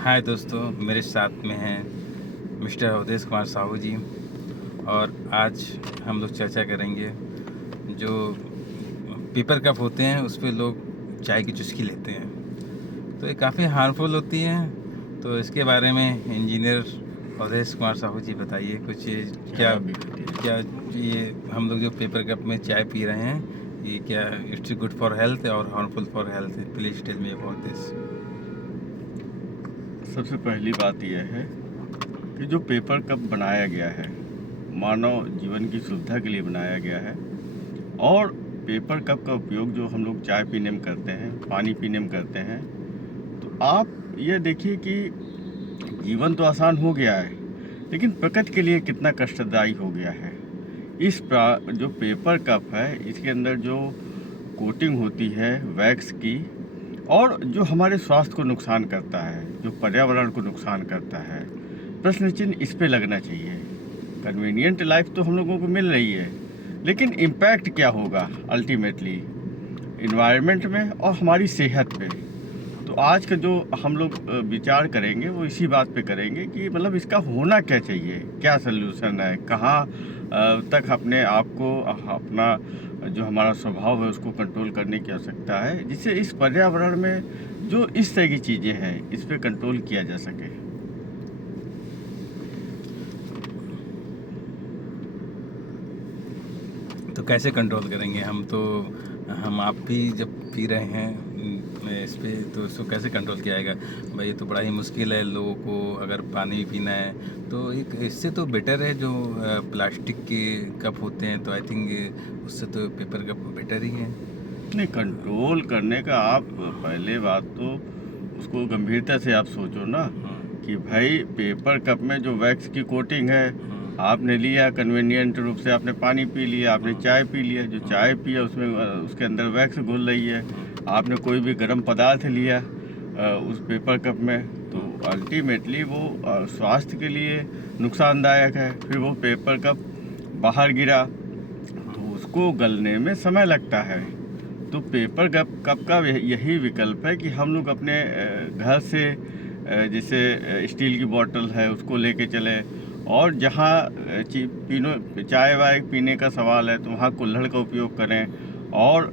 हाय दोस्तों, मेरे साथ में हैं मिस्टर अवधेश कुमार साहू जी। और आज हम लोग चर्चा करेंगे जो पेपर कप होते हैं उस पे लोग चाय की चुस्की लेते हैं, तो ये काफ़ी हार्मफुल होती हैं। तो इसके बारे में इंजीनियर अवधेश कुमार साहू जी बताइए कुछ। ये क्या क्या ये हम लोग जो पेपर कप में चाय पी रहे हैं, ये क्या इट्स गुड फॉर हेल्थ और harmful for health? Please tell me about this. सबसे पहली बात यह है कि जो पेपर कप बनाया गया है मानव जीवन की सुविधा के लिए बनाया गया है। और पेपर कप का उपयोग जो हम लोग चाय पीने में करते हैं, पानी पीने में करते हैं, तो आप ये देखिए कि जीवन तो आसान हो गया है, लेकिन प्रकृति के लिए कितना कष्टदायी हो गया है। जो पेपर कप है, इसके अंदर जो कोटिंग होती है वैक्स की, और जो हमारे स्वास्थ्य को नुकसान करता है, जो पर्यावरण को नुकसान करता है, प्रश्न चिन्ह इस पे लगना चाहिए। कन्वीनियंट लाइफ तो हम लोगों को मिल रही है, लेकिन इम्पैक्ट क्या होगा अल्टीमेटली इन्वायरमेंट में और हमारी सेहत पे। तो आज का जो हम लोग विचार करेंगे वो इसी बात पे करेंगे कि मतलब इसका होना क्या चाहिए, क्या सल्यूशन है, कहाँ तक अपने आप को अपना जो हमारा स्वभाव है उसको कंट्रोल करने की आवश्यकता है, जिससे इस पर्यावरण में जो इस तरह की चीज़ें हैं इस पे कंट्रोल किया जा सके। तो कैसे कंट्रोल करेंगे हम? तो हम आप भी जब पी रहे हैं इस पे, तो इसको कैसे कंट्रोल किया जाएगा भाई? ये तो बड़ा ही मुश्किल है लोगों को। अगर पानी भी पीना है तो एक इससे तो बेटर है जो प्लास्टिक के कप होते हैं, तो आई थिंक उससे तो पेपर कप बेटर ही है। नहीं, कंट्रोल करने का आप पहले बात तो उसको गंभीरता से आप सोचो ना कि भाई पेपर कप में जो वैक्स की कोटिंग है, आपने लिया कन्वीनियंट रूप से, आपने पानी पी लिया, आपने चाय पी लिया, जो चाय पिया उसमें उसके अंदर वैक्स घुल रही है। आपने कोई भी गर्म पदार्थ लिया उस पेपर कप में, तो अल्टीमेटली वो स्वास्थ्य के लिए नुकसानदायक है। फिर वो पेपर कप बाहर गिरा तो उसको गलने में समय लगता है। तो पेपर कप का यही विकल्प है कि हम लोग अपने घर से जैसे स्टील की बोतल है उसको लेके चलें, और जहाँ चाय वाय पीने का सवाल है तो वहाँ कुल्हड़ का उपयोग करें और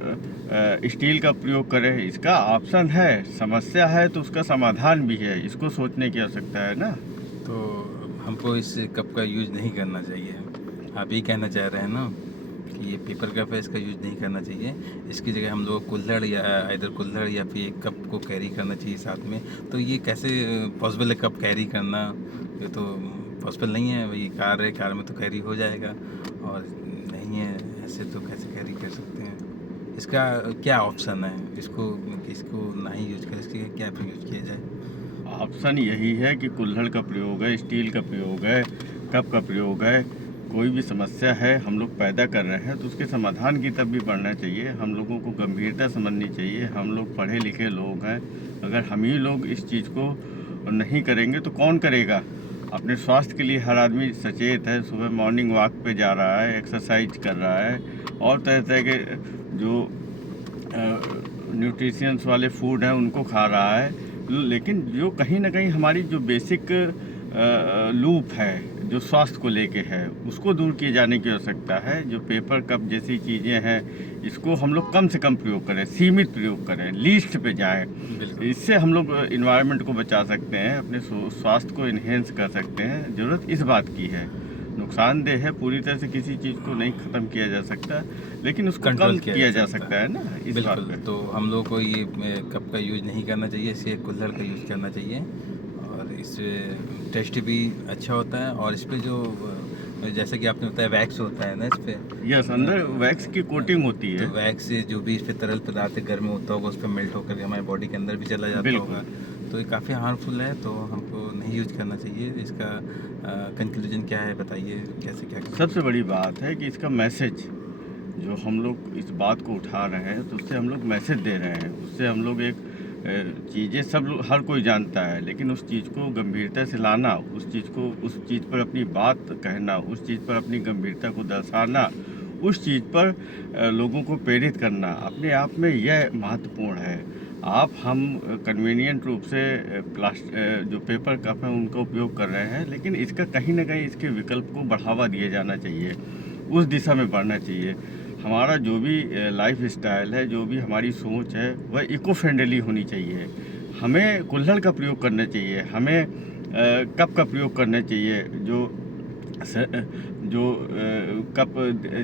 स्टील का प्रयोग करें। इसका ऑप्शन है, समस्या है तो उसका समाधान भी है, इसको सोचने की आवश्यकता है ना। तो हमको इस कप का यूज़ नहीं करना चाहिए, आप ये कहना चाह रहे हैं ना कि ये पेपर कप है, इसका यूज़ नहीं करना चाहिए। इसकी जगह हम लोग कुल्हड़ या इधर कुल्हड़ या फिर एक कप को कैरी करना चाहिए साथ में। तो ये कैसे पॉसिबल है कप कैरी करना? ये तो पॉसिबल नहीं है भाई। कार है, कार में तो कैरी हो जाएगा, और नहीं है ऐसे तो कैसे कैरी कर सकते हैं? इसका क्या ऑप्शन है? इसको ना ही यूज करें, इसके क्या यूज किया जाए? ऑप्शन यही है कि कुल्हड़ का प्रयोग है, स्टील का प्रयोग है, कप का प्रयोग है। कोई भी समस्या है हम लोग पैदा कर रहे हैं तो उसके समाधान की तरफ भी बढ़ना चाहिए। हम लोगों को गंभीरता समझनी चाहिए। हम लोग पढ़े लिखे लोग हैं, अगर हम ही लोग इस चीज़ को नहीं करेंगे तो कौन करेगा। अपने स्वास्थ्य के लिए हर आदमी सचेत है, सुबह मॉर्निंग वॉक पे जा रहा है, एक्सरसाइज कर रहा है, और तरह तरह के जो न्यूट्रिशंस वाले फूड हैं उनको खा रहा है। लेकिन जो कहीं ना कहीं हमारी जो बेसिक लूप है जो स्वास्थ्य को लेके है उसको दूर किए जाने की आवश्यकता है। जो पेपर कप जैसी चीज़ें हैं इसको हम लोग कम से कम प्रयोग करें, सीमित प्रयोग करें, लीस्ट पे जाएं। इससे हम लोग इन्वायरमेंट को बचा सकते हैं, अपने स्वास्थ्य को इन्हेंस कर सकते हैं। ज़रूरत इस बात की है, नुकसानदेह है, पूरी तरह से किसी चीज़ को नहीं ख़त्म किया जा सकता, लेकिन उसको कंट्रोल कम किया जा सकता है ना, इस बात बिल्कुल। पे। तो हम लोग को ये कप का यूज़ नहीं करना चाहिए, इसे कुल्हड़ का यूज़ करना चाहिए। और इससे टेस्ट भी अच्छा होता है, और इस पे जो जैसे कि आपने बताया वैक्स होता है ना इस पे। यस, अंदर वैक्स की कोटिंग होती तो है। वैक्स से जो भी इस पे तरल पदार्थ गर्म होता होगा उस पर मेल्ट होकर के हमारे बॉडी के अंदर भी चला जाता होगा। बिल्कुल। तो ये काफ़ी हार्मफुल है, तो हमको नहीं यूज करना चाहिए। इसका कंक्लूजन क्या है बताइए, कैसे क्या करना सबसे चाहिए? बड़ी बात है कि इसका मैसेज जो हम लोग इस बात को उठा रहे हैं तो उससे हम लोग मैसेज दे रहे हैं। उससे हम लोग एक चीज़ें सब लोग हर कोई जानता है, लेकिन उस चीज़ को गंभीरता से लाना, उस चीज़ पर अपनी बात कहना, उस चीज़ पर अपनी गंभीरता को दर्शाना, उस चीज़ पर लोगों को प्रेरित करना अपने आप में यह महत्वपूर्ण है। आप हम कन्वीनियंट रूप से जो पेपर कप है उनका उपयोग कर रहे हैं, लेकिन इसका कहीं ना कहीं इसके विकल्प को बढ़ावा दिया जाना चाहिए, उस दिशा में बढ़ना चाहिए। हमारा जो भी लाइफ स्टाइल है, जो भी हमारी सोच है, वह इको फ्रेंडली होनी चाहिए। हमें कुल्हड़ का प्रयोग करना चाहिए, हमें कप का प्रयोग करना चाहिए, जो कप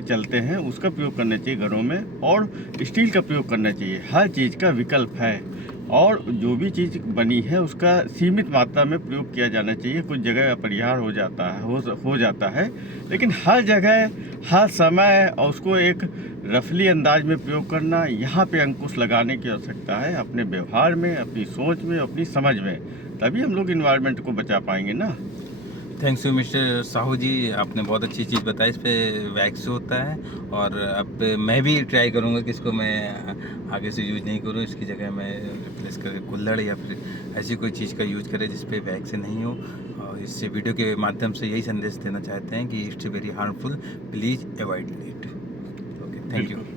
चलते हैं उसका प्रयोग करना चाहिए घरों में, और स्टील का प्रयोग करना चाहिए। हर चीज़ का विकल्प है, और जो भी चीज़ बनी है उसका सीमित मात्रा में प्रयोग किया जाना चाहिए। कुछ जगह अपरिहार्य हो जाता है, लेकिन हर जगह हर समय और उसको एक रफली अंदाज में प्रयोग करना, यहाँ पे अंकुश लगाने की आवश्यकता है, अपने व्यवहार में, अपनी सोच में, अपनी समझ में। तभी हम लोग इन्वायरमेंट को बचा पाएंगे ना। थैंक्स यू मिस्टर साहू जी, आपने बहुत अच्छी चीज़ बताई। इस पे वैक्स होता है, और अब मैं भी ट्राई करूँगा कि इसको मैं आगे से यूज़ नहीं करूँ, इसकी जगह मैं रिप्लेस करके कुल्हड़ या फिर ऐसी कोई चीज़ का यूज़ करें जिस पे वैक्स नहीं हो। और इससे वीडियो के माध्यम से यही संदेश देना चाहते हैं कि it's very harmful, please avoid it. Okay, thank you.